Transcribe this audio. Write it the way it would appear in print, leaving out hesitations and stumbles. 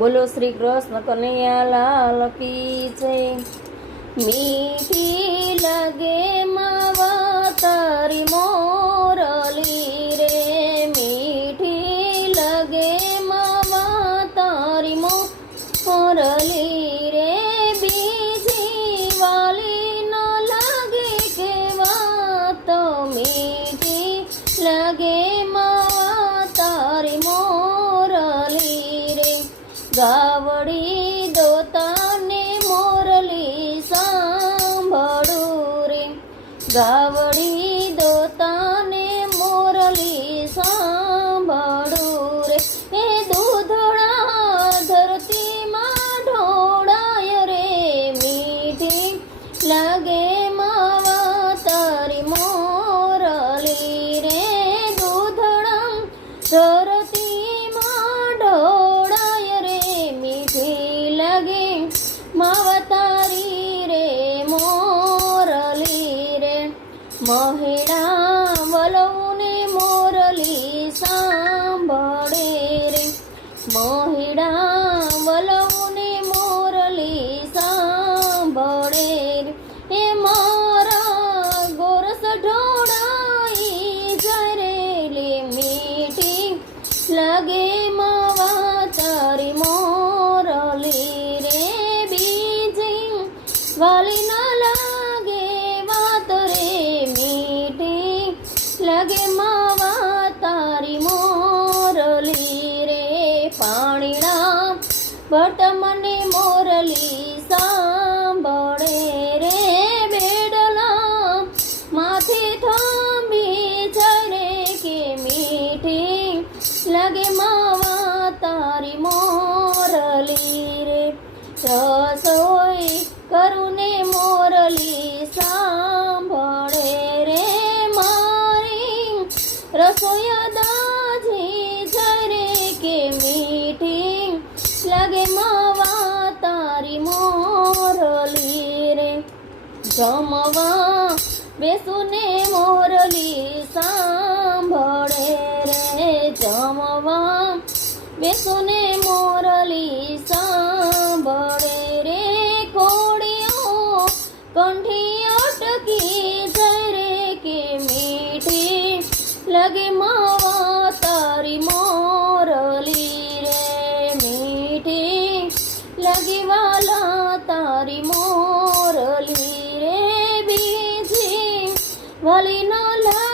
બોલો શ્રી કૃષ્ણ કનૈયા લાલ કી જય। મીઠી લાગે માવા તારી મોરલી રે, મીઠી લાગે માવા તારી મોરલી રે, બીજી વાલી ન લાગે કે વાત મીઠી લાગે માવા તારી મોરલી રે। ગાવડી દોતાને મોરલી સાંભળું રે, ગાવડી દોતાને મોરલી સાંભળું રે, એ દૂધડા ધરતીમાં ઢોળાય રે, મીઠી લાગે માવા તારી મોરલી રે, દૂધડા ધરતીમાં ઢોળાય રે, મીઠી લાગે માવા તારી રે મોરલી રે। મહેડા વલવને મોરલી સાંભળે રે, મહેડા વલવને મોરલી સાંભળે રે, એ મારા ગોરસ ઢોળાઈ જાય રે, મીઠી લાગે માવા તારી મોરલી રે, બીજી વાલી ના લાગે વાત રે, મીઠી લાગે માવા તારી મોરલી રે। પાણીના ભરતા મને મોરલી સાંભળે રે, બેડલા માથે થાંભી જાય રે, કે મીઠી લાગે માવા તારી મોરલી રે। રસોઈ કરું ને મોરલી સાંભળે રે, મારી રસોઈ દાજી જાય રે, કે મીઠી લાગે માવા તારી મોરલી રે। જમવા બેસું ને મોરલી સાંભળે રે, જમવા બેસું ને મોરલી સાંભળે રે, કોળીઓ કંઠી અટકી જાય રે, કે મીઠી લાગે માવા તારી મોરલી રે, મીઠી લાગે વાલા તારી મોરલી રે, બીજી વાલી ન લાગે